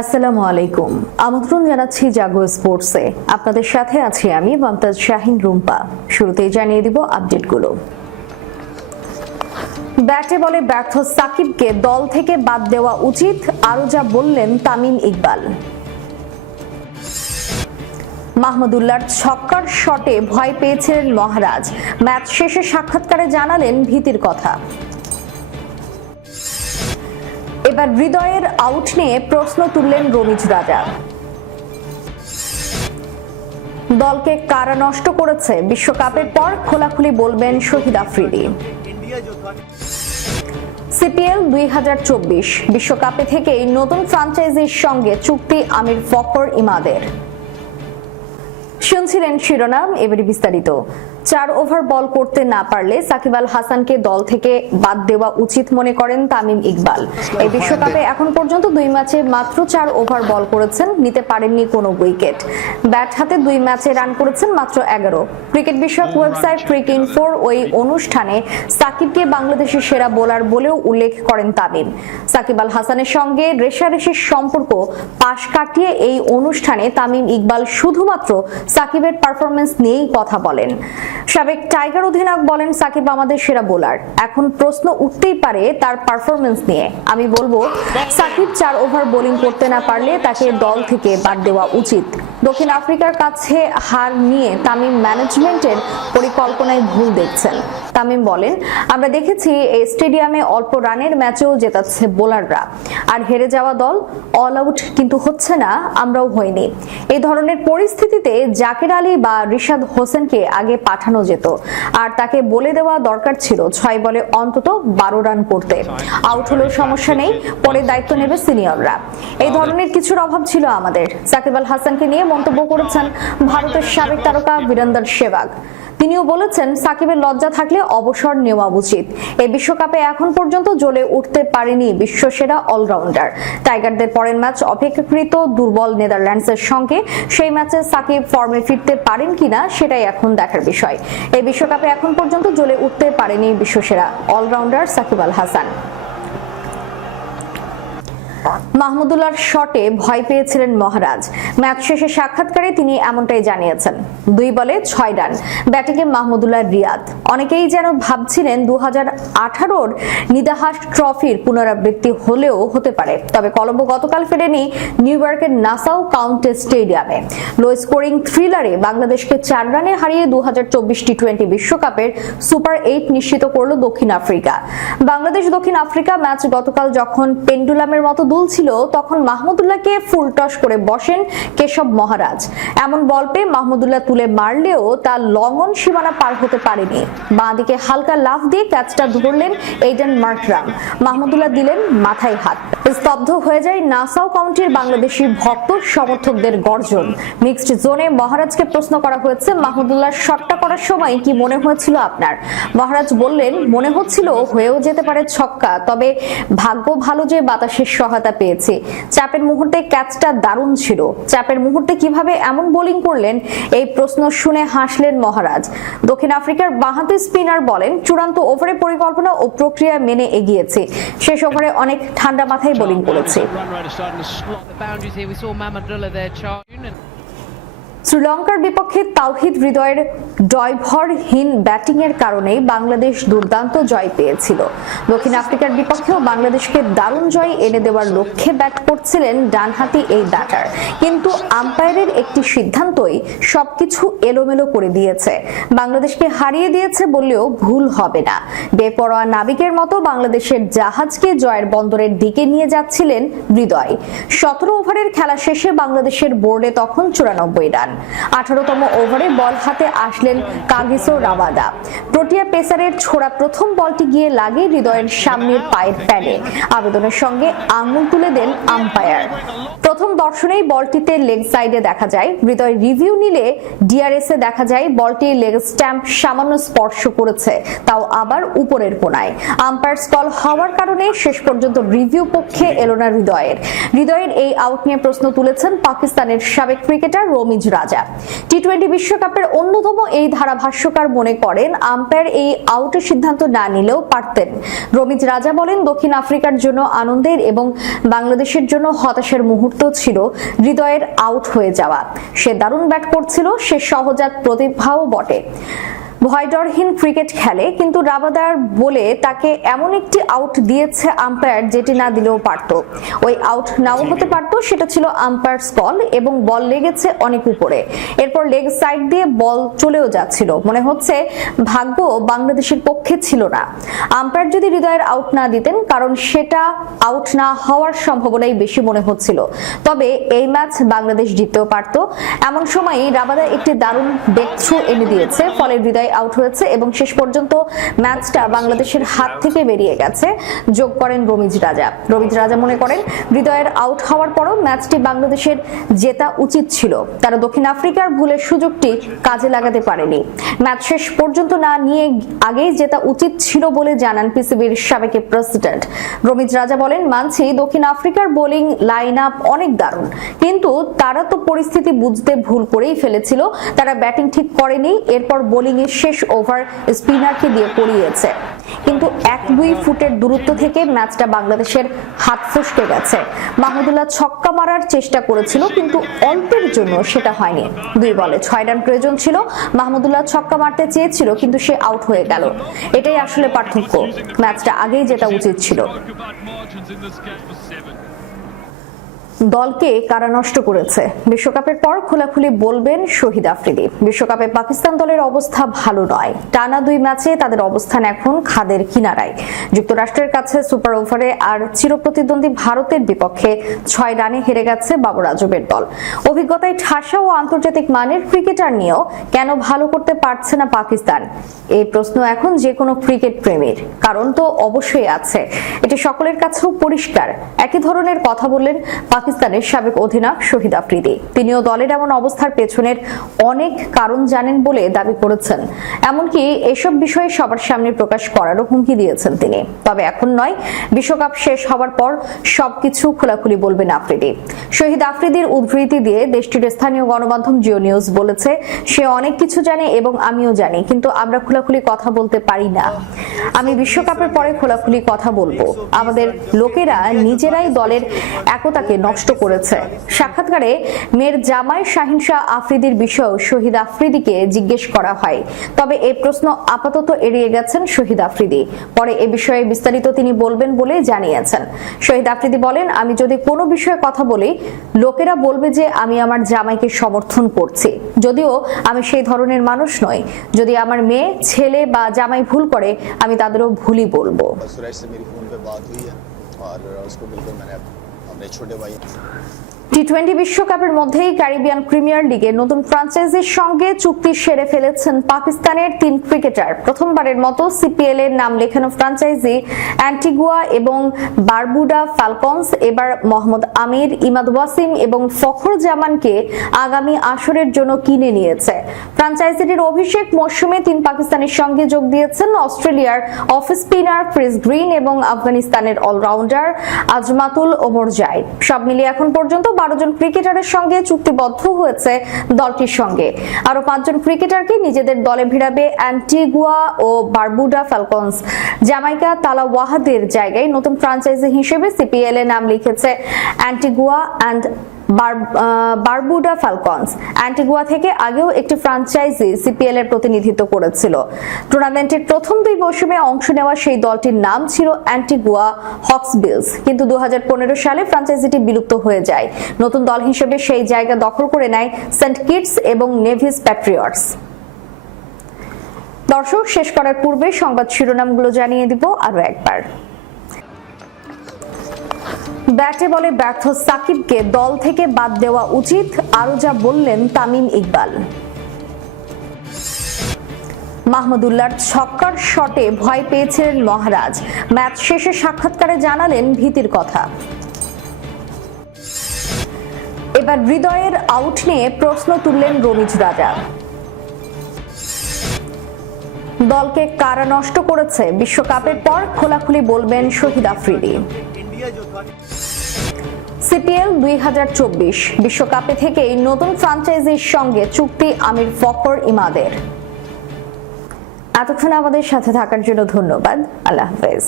আসসালামু আলাইকুম। আমন্ত্রণ জানাচ্ছি জাগো স্পোর্টসে। আপনাদের সাথে আছি আমি মমতাজ শাহিন রুম্পা। শুরুতেই জানিয়ে দিব আপডেটগুলো। ব্যাটে বলে ব্যর্থ সাকিবকে দল থেকে বাদ দেওয়া উচিত, আরও যা বললেন তামিম ইকবাল। মাহমুদুল্লাহর ছক্কার শটে ভয় পেয়েছিলেন মহারাজ। ম্যাচ শেষে সাক্ষাৎকারে জানালেন ভীতির কথা। এবার হৃদয়ের আউট নিয়ে প্রশ্ন তুললেন রমিজ রাজা। দলকে কারা নষ্ট করেছে? বিশ্বকাপের পর খোলাখুলি বলবেন শহীদ আফ্রিদি। সিপিএল দুই বিশ্বকাপে থেকেই নতুন ফ্রাঞ্চাইজির সঙ্গে চুক্তি আমির ফখর ইমাদের। শুনছিলেন শিরোনাম, এবারে বিস্তারিত। চার ওভার বল করতে না পারলে সাকিব আল হাসানকে দল থেকে বাদ দেওয়া উচিত মনে করেন তামিম ইকবাল। এই বিশ্বকাপে এখন পর্যন্ত দুই ম্যাচে মাত্র চার ওভার বল করেছেন, নিতে পারেননি কোনো উইকেট। ব্যাট হাতে দুই ম্যাচে রান করেছেন মাত্র এগারো। ক্রিকেট বিষয়ক ওয়েবসাইট ক্রিকিং ফোর ওই অনুষ্ঠানে সাকিবকে বাংলাদেশের সেরা বোলার বলেও উল্লেখ করেন তামিম। সাকিব আল হাসানের সঙ্গে রেশারেশির সম্পর্ক পাশ কাটিয়ে এই অনুষ্ঠানে তামিম ইকবাল শুধুমাত্র সাকিবের পারফরমেন্স নিয়েই কথা বলেন। সাবেক টাইগার অধিনায়ক বলেন সাকিব আমাদের সেরা বোলার। এখন প্রশ্ন উঠতেই পারে তার পারফরমেন্স নিয়ে। আমি বলব, সাকিব চার ওভার বোলিং করতে না পারলে তাকে দল থেকে বাদ দেওয়া উচিত। দক্ষিণ আফ্রিকার কাছে হার নিয়ে তামিম ম্যানেজমেন্টের পরিকল্পনায় ভুল দেখছেন। তামিম বলেন, আমরা দেখেছি এই স্টেডিয়ামে অল্প রানের ম্যাচেও জেতাচ্ছে বোলাররা। আর হেরে যাওয়া দল অল আউট কিন্তু হচ্ছে না, আমরাও হইনি এই ধরনের পরিস্থিতিতে জাকির আলী বা রিশাদ হোসেনকে আগে পাঠানো যেত। আর তাকে বলে দেওয়া দরকার ছিল ছয় বলে অন্তত বারো রান করতে। আউট হলেও সমস্যা নেই, পরে দায়িত্ব নেবে সিনিয়ররা এই ধরনের কিছুর অভাব ছিল আমাদের। সাকিব আল হাসানকে নিয়ে মন্তব্য করেছেন ভারতের সাবেক তারকা বীরেন্দর সেবাগ তিনিও বলেছেন, সাকিবের লজ্জা থাকলে অবসর নেওয়া উচিত। এই বিশ্বকাপে এখন পর্যন্ত জ্বলে উঠতে পারেনি বিশ্বসেরা অলরাউন্ডার। টাইগারদের পরের ম্যাচ অপেক্ষাকৃত দুর্বল নেদারল্যান্ডসের সঙ্গে। সেই ম্যাচে সাকিব ফর্মে ফিরতে পারেন কিনা সেটাই এখন দেখার বিষয়। এই বিশ্বকাপে এখন পর্যন্ত জ্বলে উঠতে পারেনি বিশ্বসেরা অলরাউন্ডার সাকিব আল হাসান। মাহমুদুল্লাহর শটে ভয় পেয়েছিলেন মহারাজ। ম্যাচ শেষে সাক্ষাৎকারে তিনি এমনটাই জানিয়েছেন। দুই বলে ছয় রান। ব্যাটিংয়ে মাহমুদুল্লাহ রিয়াদ। অনেকেই যেন ভাবছিলেন দু হাজার নিদাহাস ট্রফির পুনরাবৃত্তি হলেও হতে পারে। তবে কলম্বো গতকাল ফেরেনি নিউ ইয়র্কের নাসাউ কাউন্টি স্টেডিয়ামে। লো স্কোরিং থ্রিলারে বাংলাদেশকে চার রানে হারিয়ে দু চব্বিশ টি টোয়েন্টি বিশ্বকাপের সুপার এইট নিশ্চিত করল দক্ষিণ আফ্রিকা। বাংলাদেশ দক্ষিণ আফ্রিকা ম্যাচ গতকাল যখন পেন্ডুলামের মতো দুলছিল তখন মাহমুদুল্লাহকে ফুল টস করে বসেন কেশব মহারাজ। এমন বল পেয়ে মাহমুদুল্লাহ তুলে মারলেও তা লঙ্ঘন সীমানা পার হতে পারেনি। বাঁদিকে হালকা লাফ দিয়ে ক্যাচটা ধরলেন এইডেন মার্করাম। মাহমুদুল্লাহ দিলেন মাথায় হাত। স্তব্ধ হয়ে যায় নাসাউ কাউন্টির বাংলাদেশি ভক্ত সমর্থকদের গর্জন। মিক্সড জোনে মহারাজকে প্রশ্ন করা হয়েছে, মাহমুদুল্লাহ, শটটা করার সময় কি মনে হয়েছিল আপনার? মহারাজ বললেন, মনে হচ্ছিল, হয়েও যেতে পারে ছক্কা, তবে ভাগ্য ভালো যে বাতাসের সহায়তা পেয়েছি। চাপের মুহূর্তে ক্যাচটা দারুণ ছিল। চাপের মুহূর্তে কীভাবে এমন বোলিং করলেন? এই প্রশ্ন শুনে হাসলেন মহারাজ। দক্ষিণ আফ্রিকার বাহাতি স্পিনার বলেন, চূড়ান্ত ওভারে পরিকল্পনা ও প্রক্রিয়া মেনে এগিয়েছে। শেষ ওভারে অনেক ঠান্ডা মাথায় বোলিং করেছে। শ্রীলঙ্কার বিপক্ষে তাওহিদ হৃদয়ের ডয়ভরহীন ব্যাটিং এর কারণেই বাংলাদেশ দুর্দান্ত জয় পেয়েছিল। দক্ষিণ আফ্রিকার বিপক্ষেও বাংলাদেশকে দারুণ জয় এনে দেওয়ার লক্ষ্যে ব্যাট করছিলেন ডানহাতি এই ব্যাটার। কিন্তু আম্পায়ারের একটি সিদ্ধান্তই সবকিছু এলোমেলো করে দিয়েছে। বাংলাদেশকে হারিয়ে দিয়েছে বললেও ভুল হবে না। বেপরোয়া নাবিকের মতো বাংলাদেশের জাহাজকে জয়ের বন্দরের দিকে নিয়ে যাচ্ছিলেন হৃদয়। সতেরো ওভারের খেলা শেষে বাংলাদেশের বোর্ডে তখন চুরানব্বই রান। আঠারোতম ওভারে বল হাতে আসলেন কাগিসো রাবাদা প্রোটিয়া পেসারের ছোড়া প্রথম বলটি গিয়ে লাগে হৃদয়ের সামনের পায়ের প্যাডে আবেদনের সঙ্গে আঙুল তুলে দেন আম্পায়ার। প্রথম দর্শনেই বলটিতে লেগ সাইডে দেখা যায়। হৃদয় রিভিউ নিলে ডিআরএস এ দেখা যায়, বলটি লেগ স্ট্যাম্প সামান্য স্পর্শ করেছে, তাও আবার উপরের কোনায় আম্পায়ার কল হওয়ার কারণে শেষ পর্যন্ত রিভিউ পক্ষে এলো না হৃদয়ের। হৃদয়ের এই আউট নিয়ে প্রশ্ন তুলেছেন পাকিস্তানের সাবেক ক্রিকেটার রমিজ রাজা। টি টোয়েন্টি বিশ্বকাপের অন্যতম এই ধারাভাষ্যকার মনে করেন, আম্পায়ার এই আউটের সিদ্ধান্ত না নিলেও পারতেন। রমিজ রাজা বলেন, দক্ষিণ আফ্রিকার জন্য আনন্দের এবং বাংলাদেশের জন্য হতাশার মুহূর্ত ছিল। হৃদয়ের আউট হয়ে যাওয়া। সে দারুণ ব্যাট করছিল সে সহজাত প্রতিভাও বটে। ভয়ডরহীন ক্রিকেট খেলে কিন্তু রাবাদার বলে তাকে এমন একটি আউট দিয়েছে আম্পায়ার যেটি না দিলেও পারত। ওই আউট নাও হতে পারত সেটা ছিল আম্পায়ার কল এবং বল লেগেছে অনেক উপরে। এরপর লেগ সাইড দিয়ে বল চলেও যাচ্ছিল। মনে হচ্ছে ভাগ্য বাংলাদেশের পক্ষে ছিল না। আম্পায়ার যদি হৃদয়ের আউট না দিতেন কারণ সেটা আউট না হওয়ার সম্ভাবনাই বেশি মনে হচ্ছিল। তবে এই ম্যাচ বাংলাদেশ জিততেও পারত। এমন সময়ই রাবাদা একটি দারুণ থ্রু এনে দিয়েছে ফলে হৃদয় আউট হয়েছে এবং শেষ পর্যন্ত ম্যাচটা বাংলাদেশের হাত থেকে বেরিয়ে গেছে। যোগ করেন রমিজ রাজা। রমিজ রাজা মনে করেন হৃদয়ের আউট হওয়ার পরও ম্যাচটি বাংলাদেশের জেতা উচিত ছিল। তারা দক্ষিণ আফ্রিকার ভুলের সুযোগটি কাজে লাগাতে পারেনি। ম্যাচ শেষ পর্যন্ত না নিয়ে আগেই জেতা উচিত ছিল বলে জানান পিসিবির সাবেক প্রেসিডেন্ট। রমিজ রাজা বলেন মানছি দক্ষিণ আফ্রিকার বোলিং লাইন আপ অনেক দারুণ। কিন্তু তারা তো পরিস্থিতি বুঝতে ভুল করেই ফেলেছিল। তারা ব্যাটিং ঠিক করেনি। এরপর বোলিং এর শেষ ওভার স্পিনারকে দিয়ে করিয়েছে কিন্তু এক দুই ফুটের দূরত্ব থেকে ম্যাচটা বাংলাদেশের হাত ফসকে গেছে। মাহমুদুল্লাহ ছক্কা মারার চেষ্টা করেছিল, কিন্তু অল্পের জন্য সেটা হয়নি। দুই বলে ছয় রান প্রয়োজন ছিল, মাহমুদুল্লাহ ছক্কা মারতে চেয়েছিল, কিন্তু সে আউট হয়ে গেল। এটাই আসলে পার্থক্য। ম্যাচটা আগেই যেটা উচিত ছিল। দলকে কারা নষ্ট করেছে? বিশ্বকাপের পর খোলাখুলি বলবেন শহীদ আফ্রিদি। বিশ্বকাপে পাকিস্তান দলের অবস্থা ভালো নয়। টানা দুই ম্যাচে তাদের অবস্থান এখন খাদের কিনারায়। যুক্তরাষ্ট্রের কাছে সুপার ওভারে আর চিরপ্রতিদ্বন্দ্বী ভারতের বিপক্ষে ছয় রানে হেরে গেছে বাবর আজমের দল। অভিজ্ঞতায় ঠাসা ও আন্তর্জাতিক মানের ক্রিকেটার নিয়েও কেন ভালো করতে পারছে না পাকিস্তান? এই প্রশ্ন এখন যে কোনো ক্রিকেট প্রেমীর। কারণ তো অবশ্যই আছে। এটি সকলের কাছেও পরিষ্কার। একই ধরনের কথা বললেন পাকিস্তানের সাবেক অধিনায়ক শহীদ আফ্রিদি। তিনিও দলের এমন অবস্থার পেছনের অনেক কারণ জানেন বলে দাবি করেছেন। এমনকি এসব বিষয়ে সবার সামনে প্রকাশ করারও হুমকি দিয়েছেন তিনি। তবে এখন নয়, বিশ্বকাপ শেষ হওয়ার পর সবকিছু খোলাখুলি বলবেন আফ্রিদি। শহীদ আফ্রিদির উদ্ধৃতি দিয়ে দেশটির স্থানীয় গণমাধ্যম জিও নিউজ বলেছে, সে অনেক কিছু জানে এবং আমিও জানি, কিন্তু আমরা খোলাখুলি কথা বলতে পারি না। আমি বিশ্বকাপের পরে খোলাখুলি কথা বলব। আমাদের লোকেরা নিজেরাই দলের একতাকে নষ্ট করেছে সাক্ষাৎকারে মেয়ের জামাই শাহিন শাহ আফ্রিদির বিষয়েও শহীদ আফ্রিদিকে জিজ্ঞেস করা হয় তবে এই প্রশ্ন আপাতত এড়িয়ে গেছেন শহীদ আফ্রিদি পরে এ বিষয়ে বিস্তারিত তিনি বলবেন বলে জানিয়েছেন শহীদ আফ্রিদি বলেন আমি যদি কোনো বিষয়ে কথা বলি লোকেরা বলবে যে আমি আমার জামাইকে সমর্থন করছি যদিও আমি সেই ধরনের মানুষ নই যদি আমার মেয়ে ছেলে বা জামাই ভুল করে আমি তাদেরও ভুলই বলবো सुरेश से मेरी फ़ोन पे बात हुई है और उसको बिल्कुल मैंने अपने छोटे भाई টি টোয়েন্টি বিশ্বকাপের মধ্যেই ক্যারিবিয়ান প্রিমিয়ার লিগে নতুন ফ্রাঞ্চাইজির সঙ্গে চুক্তি সেরে ফেলেছেন পাকিস্তানের তিন ক্রিকেটার। প্রথমবারের মতো সিপিএল এর নাম লেখানো ফ্রাঞ্চাইজি অ্যান্টিগুয়া এবং বারবুডা ফ্যালকনস এবার মোহাম্মদ আমির, ইমাদ ওয়াসিম এবং ফখর জামানকে আগামী আসরের জন্য কিনে নিয়েছে। ফ্রাঞ্চাইজিটির অভিষেক মৌসুমে তিন পাকিস্তানের সঙ্গে যোগ দিয়েছেন অস্ট্রেলিয়ার অফ স্পিনার ক্রিস গ্রিন এবং আফগানিস্তানের অলরাউন্ডার আজমাতুল ওমর জাই সব মিলিয়ে এখন পর্যন্ত বারো জন ক্রিকেটারের সঙ্গে চুক্তিবদ্ধ হয়েছে দলটির সঙ্গে। আরও পাঁচজন ক্রিকেটারকে নিজেদের দলে ভিড়াবে অ্যান্টিগুয়া ও বারবুডা ফ্যালকনস। জামাইকা তালা ওয়াহাদের জায়গায় নতুন ফ্রাঞ্চাইজি হিসেবে সিপিএল এ নাম লিখেছে Antigua and Barbuda Falcons Antigua থেকে আগেও একটি ফ্রাঞ্চাইজি সিপিএল এর প্রতিনিধিত্ব করেছিল। টুর্নামেন্টের প্রথম দুই মৌসুমে অংশ নেওয়া সেই দলটির নাম ছিল অ্যান্টিগুয়া হক্সবিলস কিন্তু দু হাজার পনেরো সালে ফ্রাঞ্চাইজিটি বিলুপ্ত হয়ে যায়। নতুন দল হিসেবে সেই জায়গা দখল করে নেয় সেন্ট কিটস এবং নেভিস প্যাট্রিয়টস। দর্শক, শেষ করার পূর্বে সংবাদ শিরোনামগুলো জানিয়ে দিব আরও একবার। ব্যাটে বলে ব্যর্থ সাকিবকে দল থেকে বাদ দেওয়া উচিত আরও যা বললেন তামিম ইকবাল। মাহমুদুল্লাহর ছক্কার শটে ভয় পেয়েছিলেন মহারাজ। ম্যাচ শেষে সাক্ষাৎকারে জানালেন ভীতির কথা। এবার হৃদয়ের আউট নিয়ে প্রশ্ন তুললেন রমিজ রাজা। দলকে কারা নষ্ট করেছে? বিশ্বকাপের পর খোলাখুলি বলবেন শহীদ আফ্রিদি। সিপিএল দুই বিশ্বকাপে থেকেই নতুন ফ্রাঞ্চাইজির সঙ্গে চুক্তি আমির ফখর ইমাদের। এতক্ষণ আমাদের সাথে থাকার জন্য ধন্যবাদ। আল্লাহ হাফেজ।